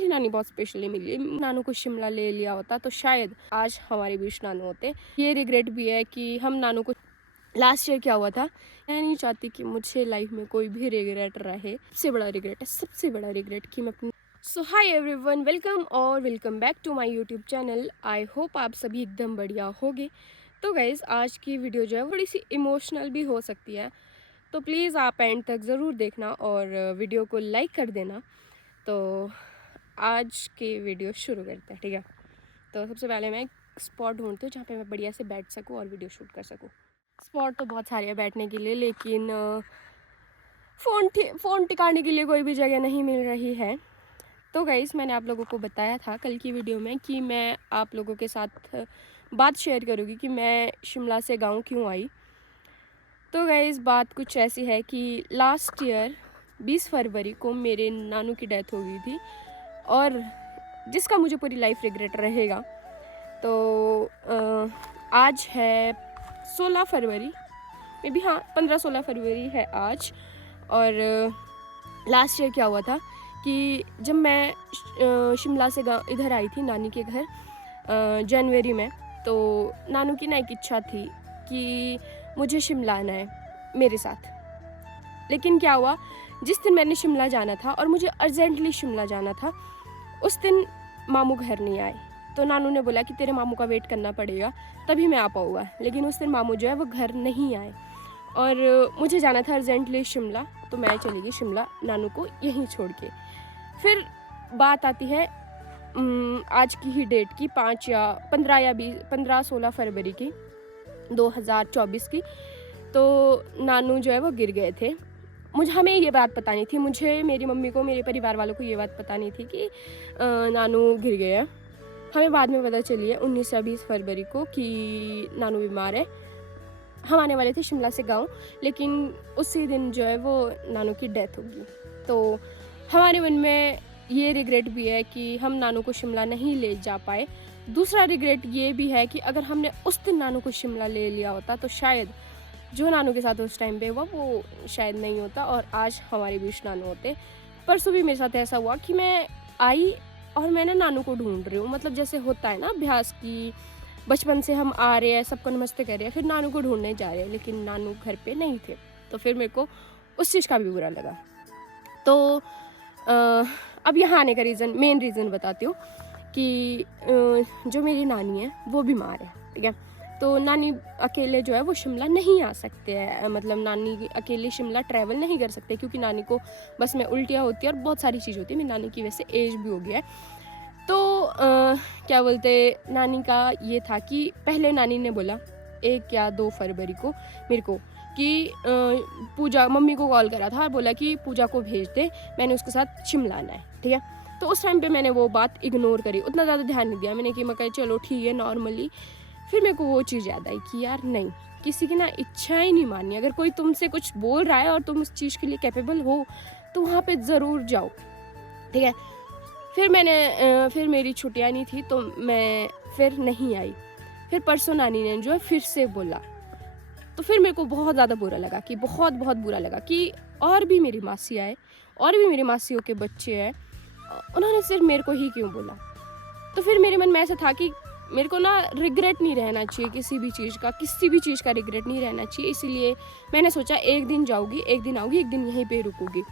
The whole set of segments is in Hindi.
मेरी नानी बहुत स्पेशली मिली। नानू को शिमला ले लिया होता तो शायद आज हमारे बीच नानू होते। ये रिग्रेट भी है कि हम नानू को लास्ट ईयर क्या हुआ था, मैं नहीं चाहती कि मुझे लाइफ में कोई भी रिग्रेट रहे। सबसे बड़ा रिग्रेट है, सबसे बड़ा रिग्रेट कि मैं अपनी so hi everyone, welcome back to my YouTube channel. I hope आप सभी एकदम बढ़िया होगे। तो गाइज़ आज की वीडियो जो है थोड़ी सी इमोशनल भी हो सकती है, तो प्लीज़ आप एंड तक ज़रूर देखना और वीडियो को लाइक कर देना। तो आज की वीडियो शुरू करते हैं, ठीक है। तो सबसे पहले मैं एक स्पॉट ढूंढती हूँ जहाँ पे मैं बढ़िया से बैठ सकूँ और वीडियो शूट कर सकूँ। स्पॉट तो बहुत सारे हैं बैठने के लिए, लेकिन फ़ोन टिकाने के लिए कोई भी जगह नहीं मिल रही है। तो गाइस मैंने आप लोगों को बताया था कल की वीडियो में कि मैं आप लोगों के साथ बात शेयर करूँगी कि मैं शिमला से गाँव क्यों आई। तो गाइस बात कुछ ऐसी है कि लास्ट ईयर 20 फरवरी को मेरे नानू की डेथ हो गई थी और जिसका मुझे पूरी लाइफ रिग्रेट रहेगा। तो आज है 16 फरवरी में भी, हाँ 15-16 फरवरी है आज। और लास्ट ईयर क्या हुआ था कि जब मैं शिमला से इधर आई थी नानी के घर जनवरी में, तो नानू की ना एक इच्छा थी कि मुझे शिमला आना है मेरे साथ। लेकिन क्या हुआ, जिस दिन मैंने शिमला जाना था और मुझे अर्जेंटली शिमला जाना था, उस दिन मामू घर नहीं आए। तो नानू ने बोला कि तेरे मामू का वेट करना पड़ेगा तभी मैं आ पाऊँगा। लेकिन उस दिन मामू जो है वो घर नहीं आए और मुझे जाना था अर्जेंटली शिमला, तो मैं चली गई शिमला नानू को यहीं छोड़ के। फिर बात आती है आज की ही डेट की, 15-16 फरवरी की 2024 की। तो नानू जो है वो गिर गए थे। हमें ये बात पता नहीं थी, मुझे, मेरी मम्मी को, मेरे परिवार वालों को ये बात पता नहीं थी कि नानू गिर गए हैं। हमें बाद में पता चली है 19 या 20 फरवरी को कि नानू बीमार है। हम आने वाले थे शिमला से गाँव, लेकिन उसी दिन जो है वो नानू की डेथ होगी। तो हमारे मन में ये रिग्रेट भी है कि हम नानू को शिमला नहीं ले जा पाए। दूसरा रिग्रेट ये भी है कि अगर हमने उस दिन नानू को शिमला ले लिया होता तो शायद जो नानू के साथ उस टाइम पे हुआ वो शायद नहीं होता और आज हमारे बीच नानू होते। परसों भी मेरे साथ ऐसा हुआ कि मैं आई और मैं ना नानू को ढूंढ रही हूँ, मतलब जैसे होता है ना अभ्यास की, बचपन से हम आ रहे हैं, सबको नमस्ते कर रहे हैं, फिर नानू को ढूंढने जा रहे हैं, लेकिन नानू घर पे नहीं थे। तो फिर मेरे को उस चीज़ का भी बुरा लगा। तो अब यहाँ आने का मेन रीज़न बताती हूँ कि जो मेरी नानी है वो बीमार है, ठीक है। तो नानी अकेले जो है वो शिमला नहीं आ सकते हैं, मतलब नानी अकेले शिमला ट्रैवल नहीं कर सकते क्योंकि नानी को बस में उल्टियाँ होती है और बहुत सारी चीज़ होती है। मेरी नानी की वैसे एज भी हो गया है। तो क्या बोलते, नानी का ये था कि पहले नानी ने बोला 1 या 2 फरवरी को मेरे को कि पूजा, मम्मी को कॉल करा था और बोला कि पूजा को भेज दे, मैंने उसके साथ शिमला आना है, ठीक है। तो उस टाइम पे मैंने वो बात इग्नोर करी, उतना ज़्यादा ध्यान नहीं दिया मैंने कि मैं कही चलो ठीक है नॉर्मली। फिर मेरे को वो चीज़ याद आई कि यार नहीं, किसी की ना इच्छा ही नहीं माननी। अगर कोई तुमसे कुछ बोल रहा है और तुम उस चीज़ के लिए कैपेबल हो तो वहाँ पे ज़रूर जाओ, ठीक है। फिर मेरी छुट्टियाँ नहीं थी तो मैं फिर नहीं आई। फिर परसों नानी ने जो है फिर से बोला, तो फिर मेरे को बहुत ज़्यादा बुरा लगा कि बहुत बुरा लगा कि और भी मेरी मासी आए और भी मेरी मासियों के बच्चे हैं, उन्होंने सिर्फ मेरे को ही क्यों बोला। तो फिर मेरे मन में ऐसा था कि मेरे को ना रिग्रेट नहीं रहना चाहिए किसी भी चीज़ का रिग्रेट नहीं रहना चाहिए। इसीलिए मैंने सोचा एक दिन जाऊँगी, एक दिन आऊँगी, एक दिन यहीं पे रुकूँगी।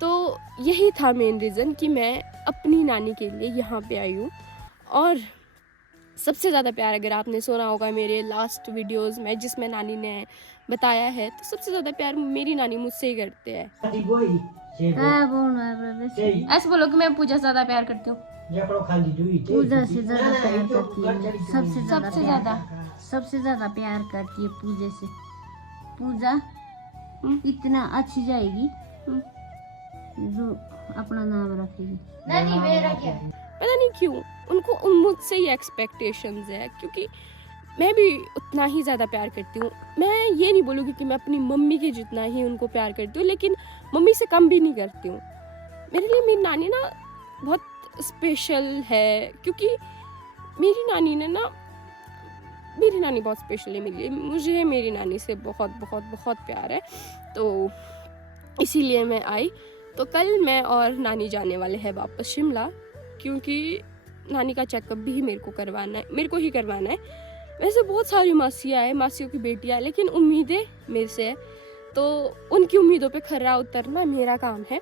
तो यही था मेन रीज़न कि मैं अपनी नानी के लिए यहाँ पे आई हूँ। और सबसे ज़्यादा प्यार, अगर आपने सुना होगा मेरे लास्ट वीडियोस में जिसमें नानी ने बताया है, तो सबसे ज़्यादा प्यार मेरी नानी मुझसे ही करते हैं। ऐसे बोलो कि मैं पूजा से ज़्यादा प्यार करती हूँ। पूजा से ज्यादा प्यार करती है, सबसे ज्यादा प्यार करती है पूजा से। पूजा इतना अच्छी जाएगी जो अपना नाम रखेगी। पता नहीं क्यों उनको मुझसे ही एक्सपेक्टेशंस है, क्योंकि मैं भी उतना ही ज़्यादा प्यार करती हूँ। मैं ये नहीं बोलूँगी कि मैं अपनी मम्मी के जितना ही उनको प्यार करती हूँ, लेकिन मम्मी से कम भी नहीं करती हूँ। मेरे लिए मेरी नानी ना बहुत स्पेशल है, क्योंकि मेरी नानी बहुत स्पेशली मिली। मुझे मेरी नानी से बहुत प्यार है, तो इसीलिए मैं आई। तो कल मैं और नानी जाने वाले हैं वापस शिमला, क्योंकि नानी का चेकअप भी मेरे को ही करवाना है। वैसे बहुत सारी मासियाँ हैं, मासियों की बेटियाँ, लेकिन उम्मीदें मेरे से है, तो उनकी उम्मीदों पे खरा उतरना मेरा काम है।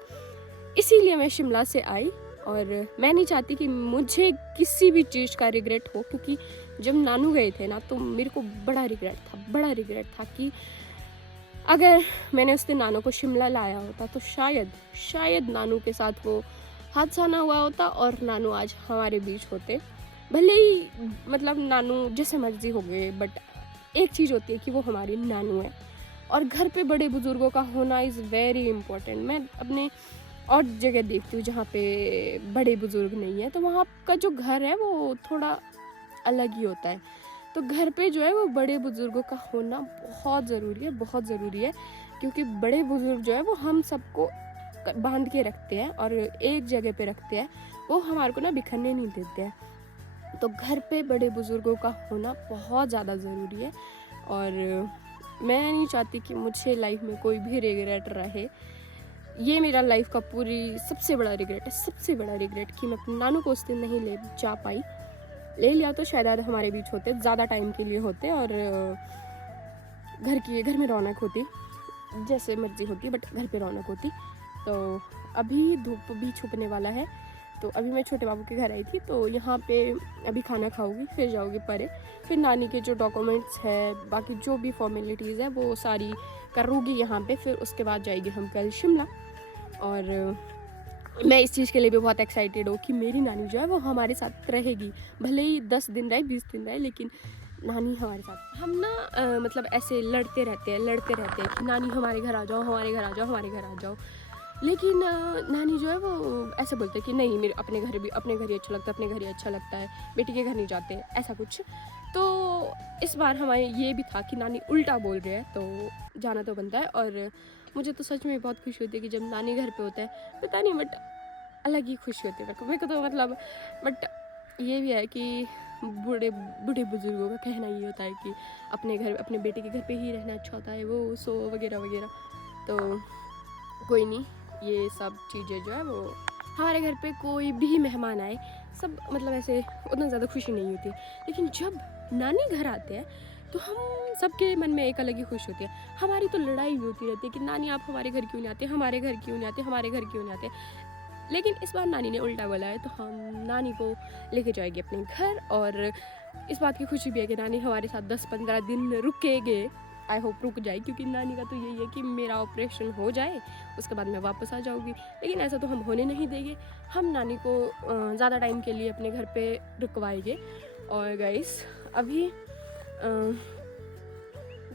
इसीलिए मैं शिमला से आई और मैं नहीं चाहती कि मुझे किसी भी चीज़ का रिग्रेट हो, क्योंकि जब नानू गए थे ना तो मेरे को बड़ा रिग्रेट था कि अगर मैंने उस दिन नानू को शिमला लाया होता तो शायद नानू के साथ वो हादसा ना हुआ होता और नानू आज हमारे बीच होते। भले ही मतलब नानू जैसे मर्जी हो गए, बट एक चीज़ होती है कि वो हमारे नानू है, और घर पे बड़े बुजुर्गों का होना इज़ वेरी इम्पोर्टेंट। मैं अपने और जगह देखती हूँ जहाँ पे बड़े बुजुर्ग नहीं है, तो वहाँ का जो घर है वो थोड़ा अलग ही होता है। तो घर पे जो है वो बड़े बुजुर्गों का होना बहुत ज़रूरी है, क्योंकि बड़े बुजुर्ग जो है वो हम सबको बांध के रखते हैं और एक जगह पे रखते हैं, वो हमारे को ना बिखरने नहीं देते हैं। तो घर पे बड़े बुजुर्गों का होना बहुत ज़्यादा ज़रूरी है, और मैं नहीं चाहती कि मुझे लाइफ में कोई भी रिग्रेट रहे। ये मेरा लाइफ का सबसे बड़ा रिग्रेट कि मैं अपने नानू को उस दिन नहीं ले जा पाई। ले लिया तो शायद हमारे बीच होते, ज़्यादा टाइम के लिए होते, और घर में रौनक होती, जैसे मर्जी होती, बट घर पे रौनक होती। तो अभी धूप भी छुपने वाला है, तो अभी मैं छोटे बाबू के घर आई थी, तो यहाँ पे अभी खाना खाऊंगी, फिर जाऊँगी परे, फिर नानी के जो डॉक्यूमेंट्स है, बाकी जो भी फॉर्मेलिटीज़ है वो सारी करूँगी यहाँ पे, फिर उसके बाद जाएगी हम कल शिमला। और मैं इस चीज़ के लिए भी बहुत एक्साइटेड हूँ कि मेरी नानी जो है वो हमारे साथ रहेगी, भले ही 10 दिन रहे 20 दिन रहे, लेकिन नानी हमारे साथ। हम ना मतलब ऐसे लड़ते रहते हैं कि नानी हमारे घर आ जाओ, लेकिन नानी जो है वो ऐसे बोलते हैं कि नहीं, मेरे अपने घर ही अच्छा लगता है, बेटी के घर नहीं जाते, ऐसा कुछ। तो इस बार हमारे ये भी था कि नानी उल्टा बोल रहे हैं, तो जाना तो बनता है। और मुझे तो सच में बहुत खुशी होती है कि जब नानी घर पे होता है, पता नहीं, बट अलग ही खुशी होती है मेरे को तो, मतलब। बट ये भी है कि बूढ़े बुजुर्गों का कहना ये होता है कि अपने बेटे के घर पे ही रहना अच्छा होता है, वो सो वगैरह। तो कोई नहीं, ये सब चीज़ें जो है वो हमारे घर पे कोई भी मेहमान आए, सब मतलब ऐसे उतना ज़्यादा खुशी नहीं होती, लेकिन जब नानी घर आते हैं तो हम सबके मन में एक अलग ही खुशी होती है। हमारी तो लड़ाई भी होती रहती है कि नानी आप हमारे घर क्यों नहीं आते। लेकिन इस बार नानी ने उल्टा बोला है, तो हम नानी को लेके जाएंगे अपने घर, और इस बात की खुशी भी है कि नानी हमारे साथ 10-15 दिन रुकेंगे। आई होप रुक जाए, क्योंकि नानी का तो यही है कि मेरा ऑपरेशन हो जाए, उसके बाद मैं वापस आ जाऊँगी, लेकिन ऐसा तो हम होने नहीं देंगे। हम नानी को ज़्यादा टाइम के लिए अपने घर पे रुकवाएंगे। और गाइस अभी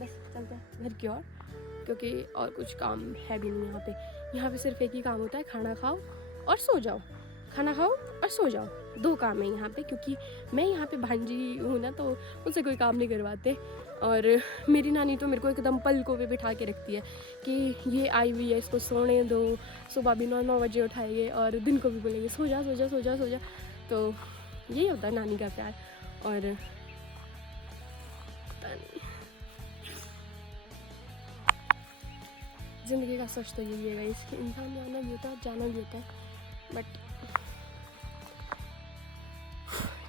बस चलते हैं घर की ओर, क्योंकि और कुछ काम है भी नहीं यहाँ पे सिर्फ एक ही काम होता है, खाना खाओ और सो जाओ। 2 काम है यहाँ पे, क्योंकि मैं यहाँ पे भांजी हूँ ना, तो मुझसे कोई काम नहीं करवाते। और मेरी नानी तो मेरे को एकदम पलकों पे बिठा के रखती है कि ये आई हुई है, इसको सोने दो। सुबह भी 9 बजे उठाएंगे और दिन को भी बोलेंगे सो जा। तो यही होता है नानी का प्यार। और ज़िंदगी का सच तो यही है इसके, इंसान आना भी होता है, जाना भी होता है, बट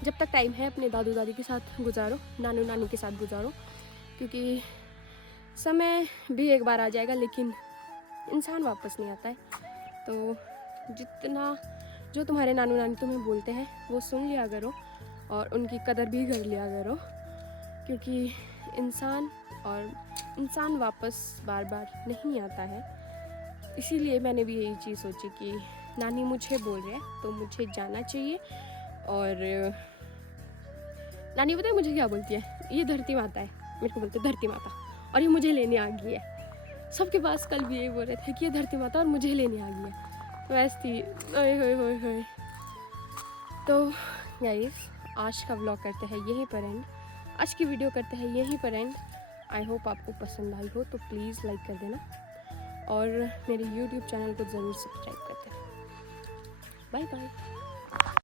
जब तक टाइम है अपने दादू दादी के साथ गुजारो, नानू नानी के साथ गुजारो, क्योंकि समय भी एक बार आ जाएगा, लेकिन इंसान वापस नहीं आता है। तो जितना जो तुम्हारे नानू नानी तुम्हें बोलते हैं वो सुन लिया करो, और उनकी कदर भी कर लिया करो, क्योंकि इंसान वापस बार बार नहीं आता है। इसीलिए मैंने भी यही चीज़ सोची कि नानी मुझे बोल रहे हैं तो मुझे जाना चाहिए। और नानी पता है मुझे क्या बोलती है, ये धरती माता है, मेरे को बोलते धरती माता, और ये मुझे लेने आ गई है। सबके पास कल भी यही बोल रहे थे कि ये धरती माता और मुझे लेने आ गई है, तो ऐसी थी। ओए। तो गाइस आज का व्लॉग करते हैं यहीं पर एंड, आज की वीडियो करते हैं यहीं पर एंड। आई होप आपको पसंद आई हो, तो प्लीज़ लाइक कर देना, और मेरे YouTube चैनल को ज़रूर सब्सक्राइब कर देना। Bye bye.